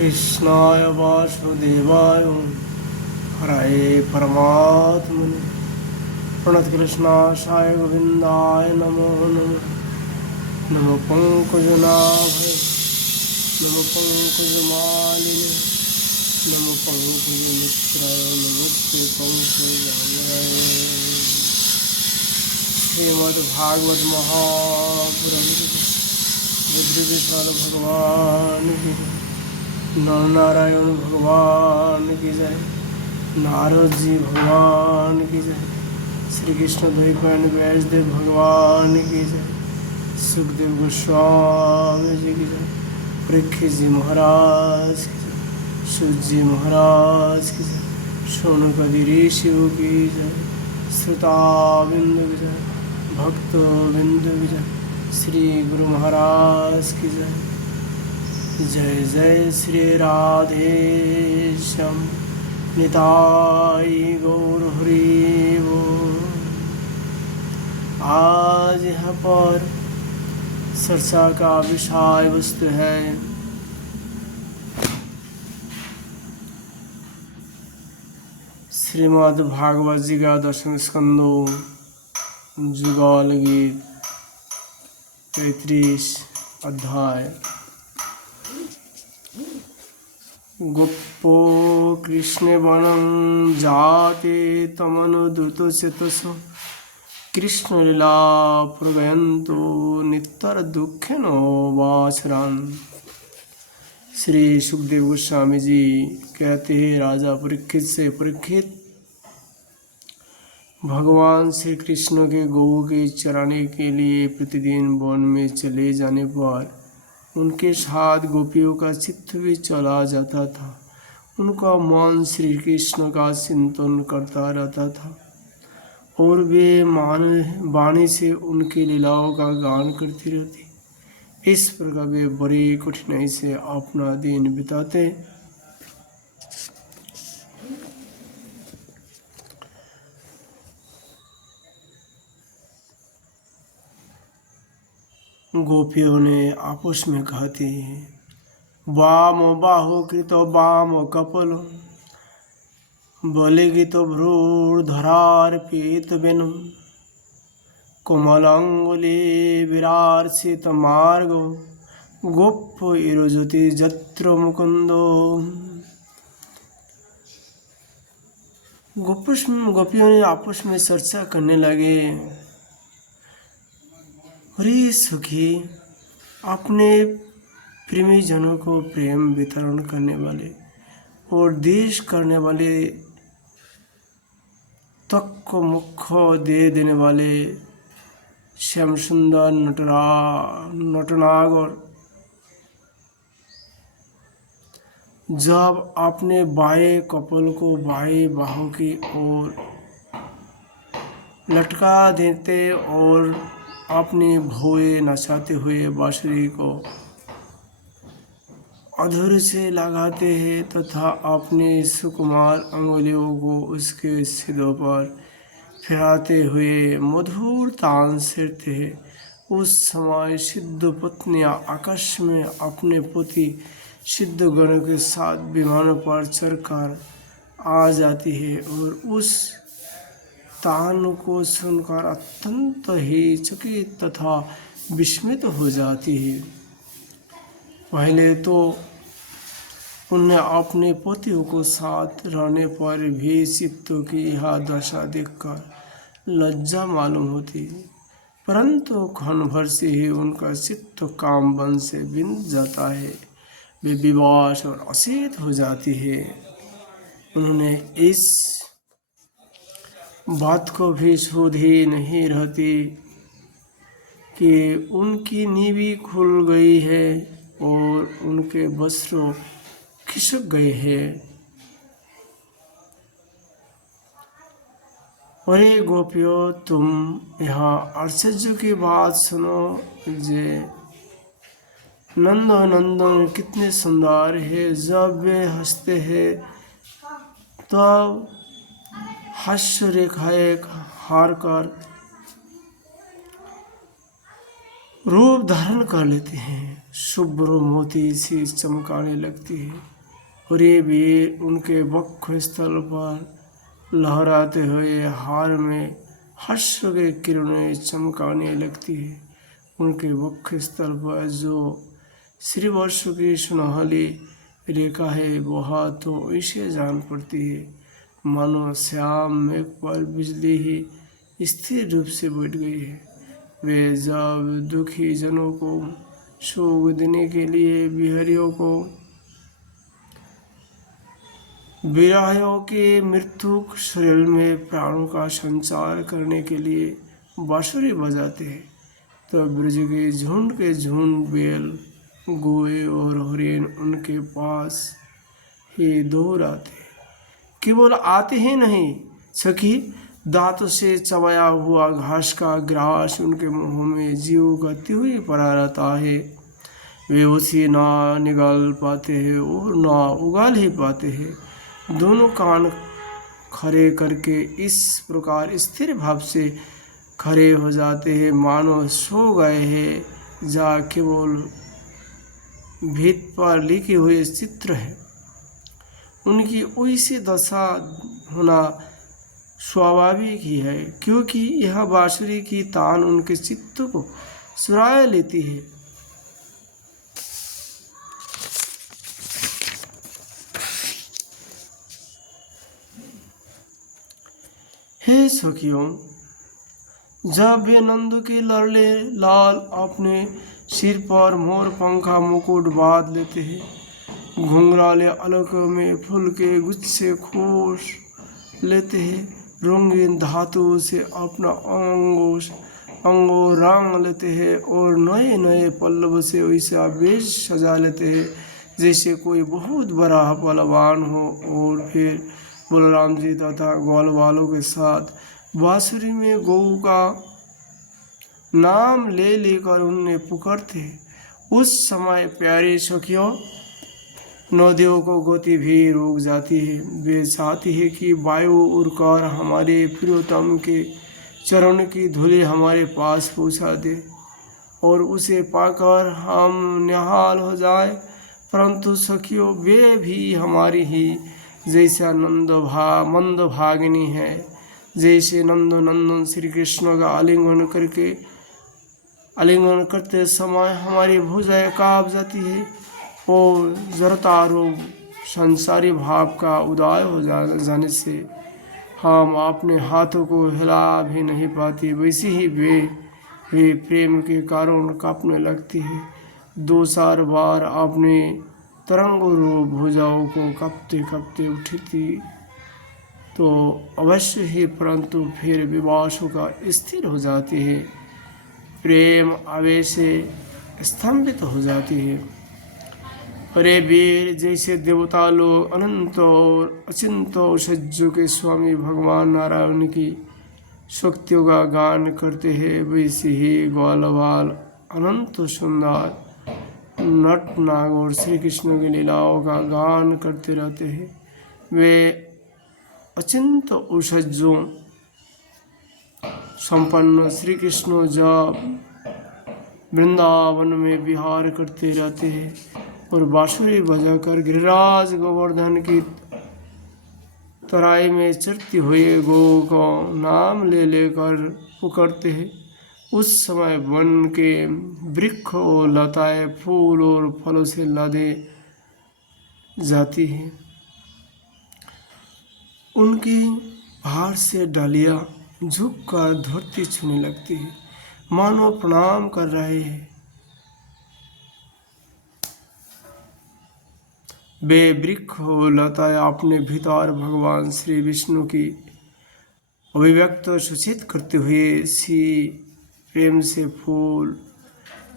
कृष्णाय वासुदेवाय हरे परमात्मने प्रणतकृष्णाशाय गोविन्दाय नमो नमः। नमो पंकजनाभय नमो पंकजमालिने नमो पंकजमित्राय नमस्ते पंकजाय। श्रीमद्भागवत महापुराण बुद्धि विशाल भगवान की नारायण भगवान की जय, नारद जी भगवान की जय, श्री कृष्ण द्वैपायन व्यासदेव भगवान की जय, सुखदेव गोस्वामी जी की जय, परीक्षित जी महाराज की जय, सूत जी महाराज की जय, शौनकादि ऋषियों की जय, श्रोता बिंदु की जय, भक्त बिंदु की जय, श्री गुरु महाराज की जय। जय जय श्री राधे श्याम निताई गौर हरि बोल। आज यहाँ पर चर्चा का विषय वस्तु है श्रीमद् भागवत जी का दशम स्कंदो जुगल गीत 33 अध्याय। गोपो कृष्णे वनं जाते तमनुद्रुतचेतसो कृष्णलीला प्रगयन्तो नित्तर दुःखेनो वाचरान्। श्री सुखदेव गोस्वामी जी कहते हैं, राजा परीक्षित से परीक्षित, भगवान श्री कृष्ण के गौ के चराने के लिए प्रतिदिन वन में चले जाने पर उनके साथ गोपियों का चित्त भी चला जाता था। उनका मन श्री कृष्ण का चिंतन करता रहता था और वे वाणी से उनकी लीलाओं का गान करती रहती। इस प्रकार वे बड़ी कठिनाई से अपना दिन बिताते। गोपियों ने आपस में कहती हैं, वाम बाहु कृत वाम कपल बलिगित भ्रूर्धरार्पित बेनु कोमलांगुली विरार्चित मार्ग गोप इरुजति जत्र मुकुंदो। गोपियों ने आपस में चर्चा करने लगे, अरे सखी, अपने प्रेमीजनों को प्रेम वितरण करने वाले और देश करने वाले, तक को मुख दे देने वाले श्याम सुंदर नटनागर जब अपने बाएं कपल को बाएं बाहों की ओर लटका देते और अपनी भौएं नचाते हुए बांसुरी को अधूर से लगाते हैं तथा अपनी सुकुमार अंगुलियों को उसके सीधों पर फिराते हुए मधुर तान सेरते हैं। उस समय सिद्ध पत्नियां आकाश में अपने पति सिद्ध गणों के साथ विमानों पर चढ़कर आ जाती है और उस तान को सुनकर अत्यंत ही चकित तथा विस्मित हो जाती है। पहले तो उन्हें अपने पतियों को साथ रहने पर भी चित्तों की यह दशा देखकर लज्जा मालूम होती, परंतु क्षण भर से ही उनका चित्त काम बन से बिंद जाता है, वे विवश और अचेत हो जाती है। उन्होंने इस बात को भी सुध ही नहीं रहती कि उनकी नीवी खुल गई है और उनके वस्त्र खिसक गए हैं। अरे गोपियों, तुम यहाँ आश्चर्य की बात सुनो। जे नंदन कितने सुंदर है, जब वे हंसते हैं तब हास्य रेखाएं हार कर रूप धारण कर लेते हैं, शुभ्र मोती सी चमकाने लगती है और ये भी उनके वक्ष स्थल पर लहराते हुए हार में हर्ष के किरणें चमकाने लगती है। उनके वक्ष स्थल पर जो श्रीवर्ष की सुनहली रेखा है वह तो ऐसे जान पड़ती है मानो श्याम मेघ पर बिजली ही स्थिर रूप से बैठ गई है। वे जब दुखी जनों को सुख देने के लिए बिहारियों को विराहियों के मृत्युक शरीर में प्राणों का संचार करने के लिए बांसुरी बजाते हैं तो ब्रज के झुंड बैल गोए और हरिण उनके पास ही दौड़ आते हैं। केवल आते ही नहीं सखी, दांतों से चबाया हुआ घास का ग्रास उनके मुंह में जीव करती हुई पड़ा रहता है। वे उसे ना निकाल पाते हैं और ना उगाल ही पाते हैं। दोनों कान खड़े करके इस प्रकार स्थिर भाव से खड़े हो जाते हैं मानो सो गए हैं। जा केवल भित्त पर लिखे हुए चित्र है। उनकी वैसी दशा होना स्वाभाविक ही है क्योंकि यह बांसुरी की तान उनके चित्त को सुराय लेती है। हे सखियों, जब वे नंद के लड़ले लाल अपने सिर पर मोर पंखा मुकुट बांध लेते हैं, घुंघराले अलग में फूल के गुच्छे खोस लेते हैं, रंगीन धातु से अपना अंगो रंग लेते हैं और नए नए पल्लव से वैसा वेश सजा लेते हैं जैसे कोई बहुत बड़ा पहलवान हो। और फिर बलराम जी तथा ग्वाल वालों के साथ बांसुरी में गौ का नाम ले लेकर उन्हें पुकारते। उस समय प्यारी सखियों, नदियों को गति भी रुक जाती है। वे चाहती है कि वायु उड़कर हमारे प्रियतम के चरण की धूलि हमारे पास पहुंचा दे और उसे पाकर हम निहाल हो जाए। परंतु सखियों, वे भी हमारी ही जैसा मंद भागिनी है। जैसे नंदन श्री कृष्ण का आलिंगन करते समय हमारी भुजाएं कांप जाती है और जरता रोग संसारी भाव का उदय हो जाने से हम अपने हाथों को हिला भी नहीं पाती, वैसे ही वे प्रेम के कारण कांपने लगती है। दो चार बार अपने तरंग रूप भुजाओं को कांपते कांपते उठी थी तो अवश्य ही, परंतु फिर विवास का स्थिर हो जाती है, प्रेम आवेश से स्तंभित हो जाती है। अरे वीर, जैसे देवता लोग अनंत और अचिंत औषधियों के स्वामी भगवान नारायण की शक्तियों का गान करते हैं, वैसे ही ग्वालवाल अनंत सुंदर नट नाग और श्री कृष्ण की लीलाओं का गान करते रहते हैं। वे अचिंत औषधियों संपन्न श्री कृष्ण जब वृंदावन में विहार करते रहते हैं और बांसुरी बजाकर गिरिराज गोवर्धन की तराई में चरती हुई गौ को नाम ले लेकर पुकारते हैं, उस समय वन के वृक्ष और लताएं फूल और फलों से लादे जाती हैं। उनकी भार से डालियां झुककर धरती छूने लगती है, मानो प्रणाम कर रहे हैं। वे वृक्ष और लताएं अपने भीतर भगवान श्री विष्णु की अभिव्यक्त सूचित करते हुए सी प्रेम से फूल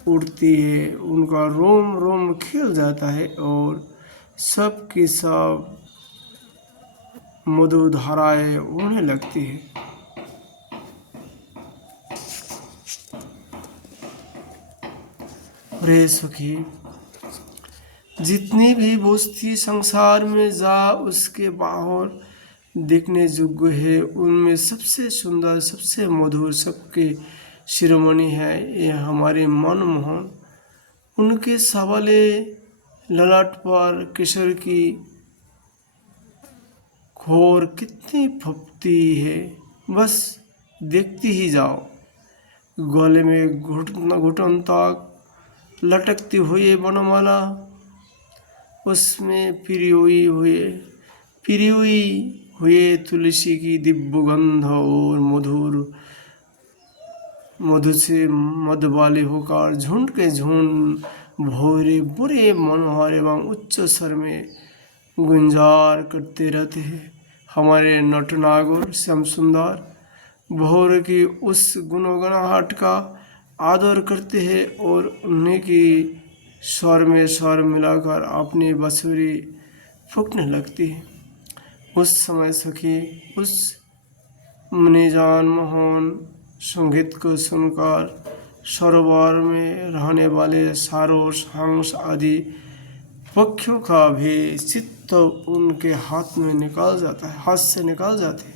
उड़ती है। उनका रोम रोम खिल जाता है और सब की सब मधु धाराएं उड़ने लगती है। रे सखी, जितनी भी वस्तु संसार में जा उसके बाहर दिखने योग्य है, उनमें सबसे सुंदर, सबसे मधुर, सबके शिरोमणि है, ये हमारे मनमोहन। उनके सवाले ललाट पर किशोर की खोर कितनी फपती है, बस देखती ही जाओ। गले में घुटन तक लटकती हुई बनमाला, उसमें पिरी हुए तुलसी की दिव्य गंध और मधु से मद वाले होकर झुंड के झुंड भोरे बुरे मनोहर एवं उच्च स्वर में गुंजार करते रहते हैं। हमारे नटनागर श्याम सुंदर भोर की उस गुनगुनाहट का आदर करते हैं और उन्हें की स्वर में स्वर मिलाकर अपनी बांसुरी फूंकने लगती है। उस समय सखी उस मुनिजान मोहन संगीत को सुनकर सरोवर में रहने वाले सारोस, हंस आदि पक्षियों का भी चित्त उनके हाथ से निकाल जाते हैं,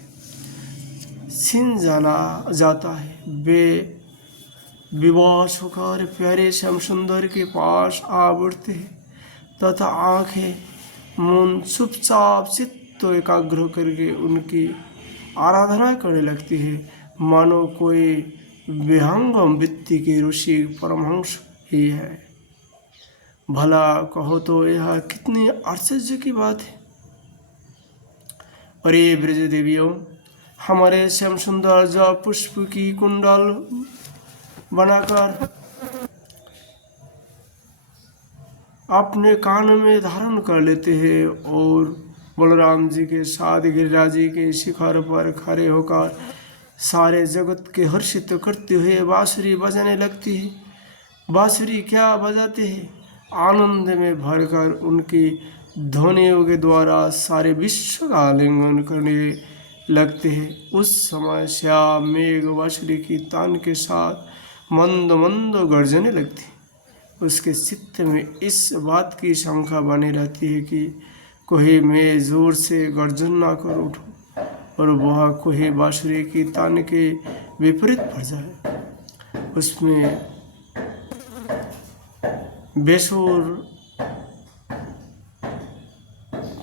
छिन जाता है। वे विवश होकर प्यारे श्याम सुंदर के पास आ बढ़ते हैं तथा आंखें मन चुपचाप चित्त एकाग्र करके उनकी आराधना करने लगती है, मानो कोई विहंगम वृत्ति की ऋषि परमहंस ही है। भला कहो तो यह कितनी आश्चर्य की बात है। अरे ब्रज देवियों, हमारे श्याम सुंदर जब पुष्प की कुंडल बनाकर अपने कान में धारण कर लेते हैं और बलराम जी के साथ गिरिराज जी के शिखर पर खड़े होकर सारे जगत के हर्षित करते हुए बांसुरी बजाने लगती है। बांसुरी क्या बजाते हैं, आनंद में भरकर उनकी ध्वनियों के द्वारा सारे विश्व का आलिंगन करने लगते हैं। उस समय श्याम मेघ बांसुरी की तान के साथ मंद मंद गर्जने लगती है। उसके चित्त में इस बात की शंका बनी रहती है कि कोई मैं जोर से गर्जन ना कर उठूं और वह कोई बांसुरी की तान के विपरीत पड़ जाए, उसमें बेसुर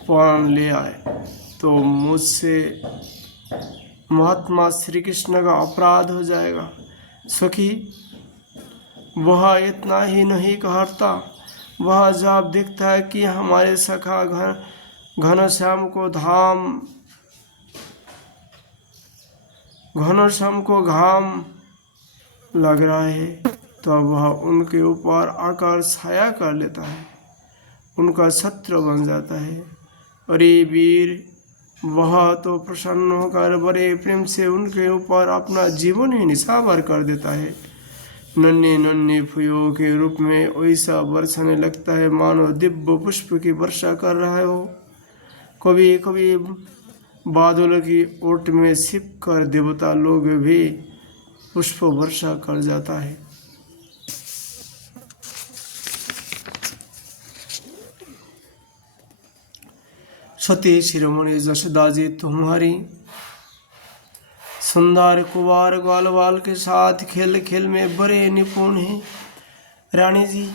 प्राण ले आए तो मुझसे महात्मा श्री कृष्ण का अपराध हो जाएगा। सखी, वह इतना ही नहीं कहता, वह जब देखता है कि हमारे सखा घनश्याम को घाम लग रहा है तो वह उनके ऊपर आकर छाया कर लेता है, उनका छत्र बन जाता है। अरे वीर, वह तो प्रसन्न होकर बड़े प्रेम से उनके ऊपर अपना जीवन ही निछावर कर देता है। नन्हे नन्हे फूलों के रूप में वैसा बरसाने लगता है मानो दिव्य पुष्प की वर्षा कर रहा हो। कभी कभी बादलों की ओट में छिप कर देवता लोग भी पुष्प वर्षा कर जाता है। सती शिरोमणि जशोदा जी, तुम्हारी सुंदर कुवार ग्वाल बाल के साथ खेल खेल में बड़े निपुण हैं। रानी जी,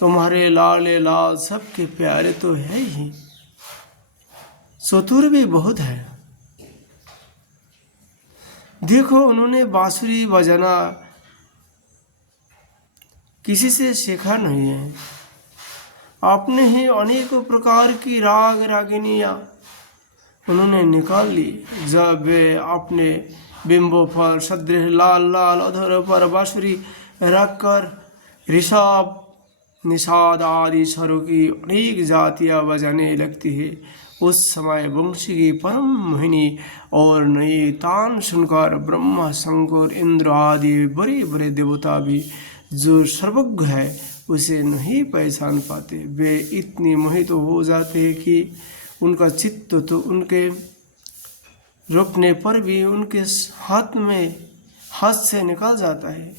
तुम्हारे लाले लाल सबके प्यारे तो है ही, चतुर भी बहुत है। देखो, उन्होंने बांसुरी बजाना किसी से सीखा नहीं है, आपने ही अनेकों प्रकार की राग रागिनियाँ उन्होंने निकाल ली। जब वे अपने बिंबों पर सदृश लाल लाल अधर पर बांसुरी रखकर ऋषभ, निषाद आदि स्वरों की अनेक जातियाँ बजाने लगती है, उस समय वंशी की परम मोहिनी और नई तान सुनकर ब्रह्मा, शंकर, इंद्र आदि बड़े बड़े देवता भी जो सर्वज्ञ है उसे नहीं पहचान पाते। वे इतनी मोहित हो जाते हैं कि उनका चित्त तो उनके रोकने पर भी उनके हाथ से निकल जाता है।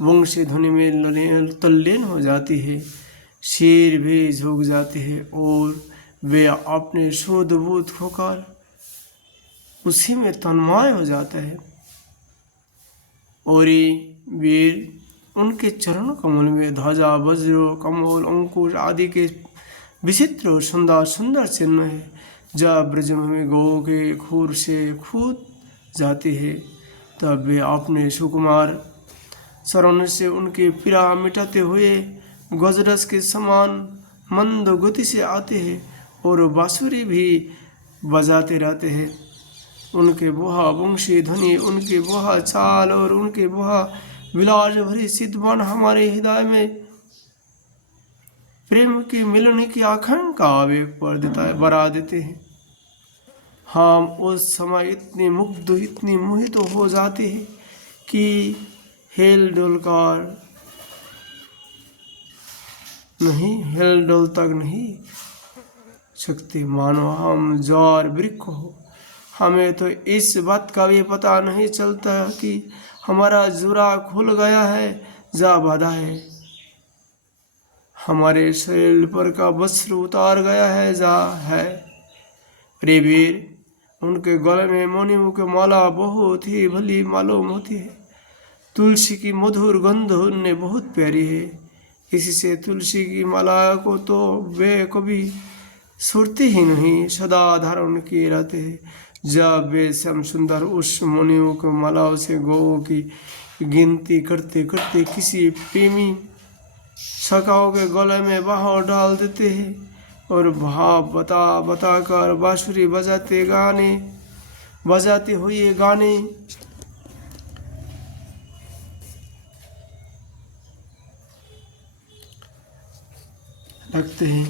वंशी ध्वनि में तल्लीन हो जाती है, सिर भी झुक जाते हैं और वे अपने शुद्धभूत होकर उसी में तन्मय हो जाता है। औरी वीर उनके चरण कमल में ध्वजा वज्र कमल अंकुश आदि के विचित्र और सुंदर सुंदर चिन्ह है। जब ब्रज में गौ के खूर से खूद जाती है तब वे अपने सुकुमार चरण से उनके पीड़ा मिटाते हुए गजरस के समान मंद गति से आते हैं और बांसुरी भी बजाते रहते हैं। उनके बुहा वंशी ध्वनि, उनके बुहा चाल और उनके बुहा विलास भरी सिद्धवान हमारे हृदय में प्रेम के मिलने की आकांक्षा आवेग पर बढ़ा देते हैं। हम उस समय इतने मुग्ध इतने मोहित हो जाते हैं कि हेल डोल तक नहीं सकते, मानो हम ज्वार वृक्ष हो। हमें तो इस बात का भी पता नहीं चलता कि हमारा जुरा खुल गया है या बाधा है, हमारे शरीर पर का वस्त्र उतार गया है या है। रे वीर, उनके गले में मोनियों की माला बहुत ही भली मालूम होती है। तुलसी की मधुर गंध उनमें बहुत प्यारी है, इससे तुलसी की माला को तो वे कभी सुरते ही नहीं, सदा धारण किए रहते हैं। जब वे श्याम सुंदर उस मुनियों की मालाओं से गौ की गिनती करते करते किसी प्रेमी सखाओं के गले में बाहर डाल देते हैं और भाव बता बता कर बांसुरी बजाते हुए गाने लगते हैं।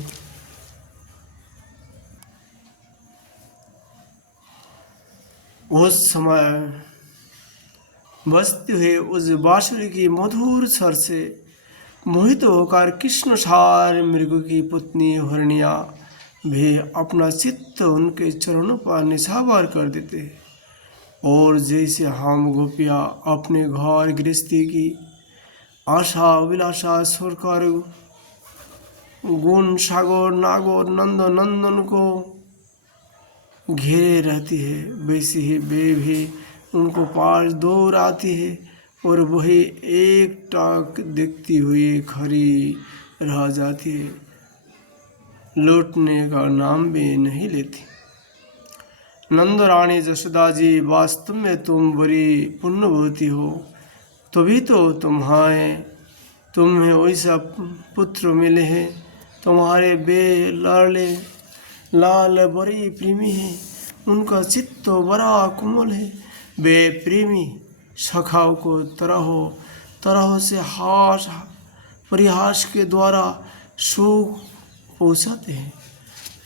उस समय बजते हुए उस बांसुरी की मधुर स्वर से मोहित होकर कृष्ण सार मृग की पुतनी हरनिया भी अपना चित्त उनके चरणों पर निछावर कर देते हैं। और जैसे हम गोपियाँ अपने घर गृहस्थी की आशा अभिलाषा छोड़कर गुण सागर नागोर नंद नंदन को घेरे रहती है, वैसे ही वे भी उनको पास दौड़ आती है और वही एक टाक देखती हुई खड़ी रह जाती है, लौटने का नाम भी नहीं लेती। नंद रानी जसोदा जी, वास्तव में तुम बड़ी पुण्यवती हो, तभी तो तुम्हें वैसा पुत्र मिले हैं। तुम्हारे बे लाल बड़ी प्रेमी है, उनका चित्त बड़ा कोमल है। वे प्रेमी सखाओं को तरह से हास परिहास के द्वारा सुख पहुँचाते हैं।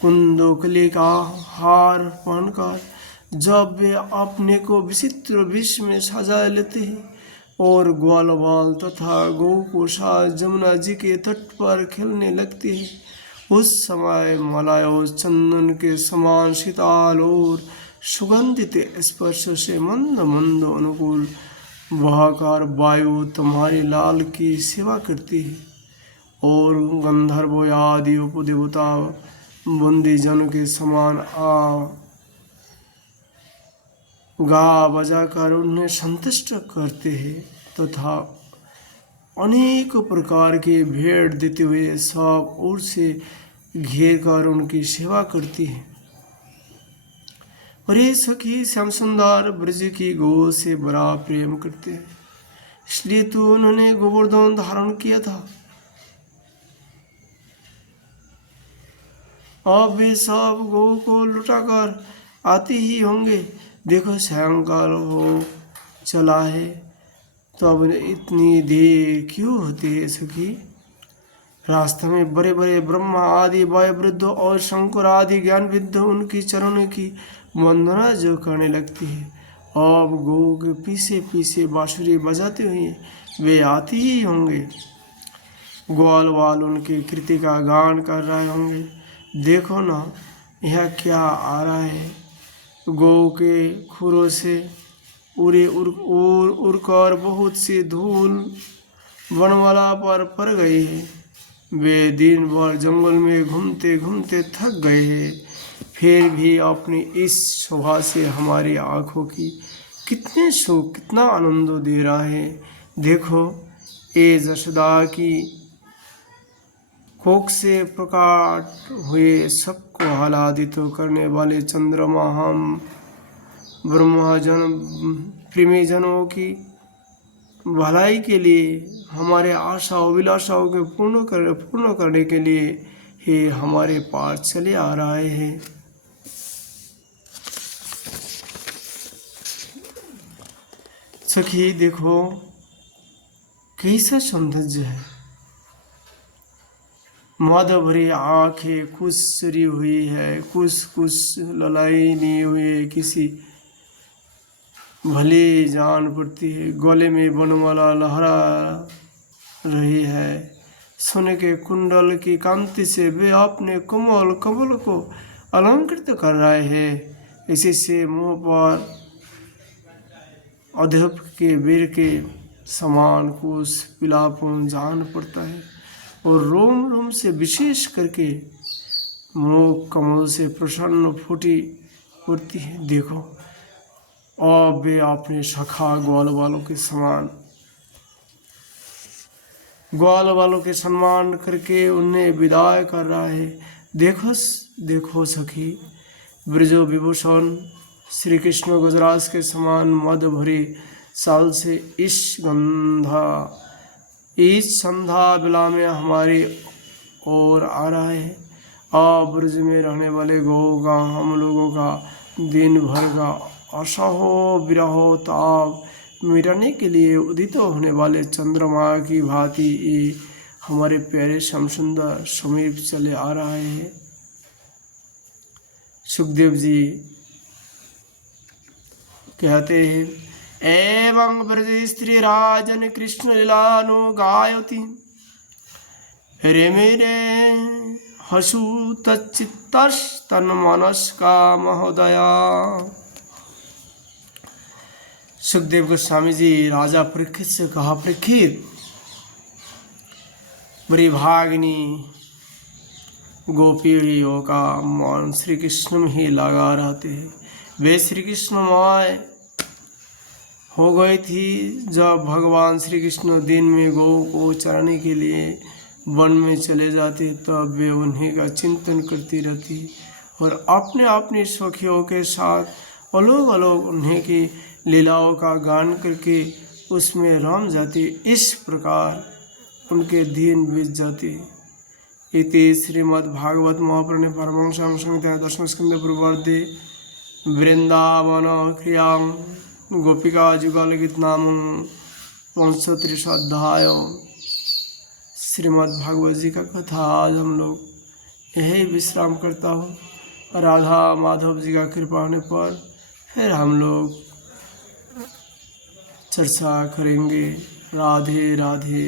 कुंदोकली का हार पहनकर जब वे अपने को विचित्र विष में सजा लेते हैं और ग्वाल बाल तथा गौ को साथ जमुना जी के तट पर खेलने लगते हैं, उस समय मलायो चंदन के समान शीतल और सुगंधित स्पर्श से मंद मंद अनुकूल बहाकार वायु तुम्हारी लाल की सेवा करती है और गंधर्व आदि उपदेवता बंदी जन के समान गा बजाकर उन्हें संतुष्ट करते हैं तथा अनेक प्रकार की भेंट देते हुए सब ओर से घेर कर उनकी सेवा करती है। और ये सखी श्याम सुंदर ब्रज की गौ से बड़ा प्रेम करते हैं, इसलिए तो उन्होंने गोवर्धन धारण किया था। अब वे सब गौ को लुटाकर आते ही होंगे। देखो सायंकाल हो चला है, तो अब इतनी देर क्यों होती है सखी? रास्ते में बड़े बड़े ब्रह्मा आदि वायुवृद्ध और शंकर आदि ज्ञान विद्ध उनकी चरणों की वंदना जो करने लगती है। अब गौ के पीछे पीछे बांसुरी बजाते हुए वे आते ही होंगे। ग्वाल वाल उनकी कृति का गान कर रहे होंगे। देखो ना, यह क्या आ रहा है। गौ के खुरों से उड़कर बहुत सी धूल वनमाला पर पड़ गई है। वे दिन भर जंगल में घूमते घूमते थक गए हैं, फिर भी अपनी इस शोभा से हमारी आँखों की कितने सुख, कितना आनंद दे रहा है। देखो, ये जशोदा की कोख से प्रकट हुए सबको आह्लादित करने वाले चंद्रमा हम ब्रह्मजन प्रेमीजनों की भलाई के लिए, हमारे आशा अभिलाषाओं के पूर्ण करने के लिए ही हमारे पास चले आ रहे हैं। सखी देखो, कैसा सौंदर्य है। माधव भरी आंखें कुछ सरी हुई है, कुछ ललाई नहीं हुई, किसी भली जान पड़ती है। गले में बनमाला लहरा रही है। सोने के कुंडल की कांति से वे अपने कोमल कमल को अलंकृत कर रहे हैं। इसी से मुंह पर अध्यप के वीर के समान कुछ पिलापन जान पड़ता है और रोम रोम से विशेष करके मुख कमल से प्रसन्न फूटी उठती है। देखो, और वे अपने सखा ग्वाल वालों के सम्मान करके उन्हें विदाई कर रहा है। देखो सखी, ब्रजो विभूषण श्री कृष्ण गजराज के समान मद भरी साल से इस संध्या बेला में हमारी ओर आ रहा है। ब्रज में रहने वाले गौ का, हम लोगों का दिन भर का असहो विरहो ताप मिटाने के लिए उदित होने वाले चंद्रमा की भांति ये हमारे प्यारे श्याम सुंदर समीप चले आ रहे हैं। सुखदेव जी कहते हैं, एवं ब्रज स्त्री राजन कृष्ण लीलानु गायति रे मेरे हसु तच्चित्तस्तन मनस्का महोदया। सुखदेव गोस्वामी जी राजा परीक्षित से कहा, परीक्षित, बड़ी भागनी गोपियों का मन श्री कृष्ण में ही लगा रहते हैं। वे श्री कृष्णमय हो गई थी। जब भगवान श्री कृष्ण दिन में गौ को चराने के लिए वन में चले जाते, तब वे उन्हीं का चिंतन करती रहती और अपने अपने सखियों के साथ अलग अलग उन्हीं की लीलाओं का गान करके उसमें रम जाती। इस प्रकार उनके दिन बीत जाते। इति श्रीमद्भागवत महापुराणे परमहंस संहितायां दशम स्कंदे पूर्वार्धे वृंदावन क्रियां गोपिका जुगल गीत नाम 35 अध्याय श्रीमद्भागवत जी का कथा आज हम लोग यही विश्राम करता हूँ। राधा माधव जी का कृपा होने पर फिर हम लोग चर्चा करेंगे। राधे राधे।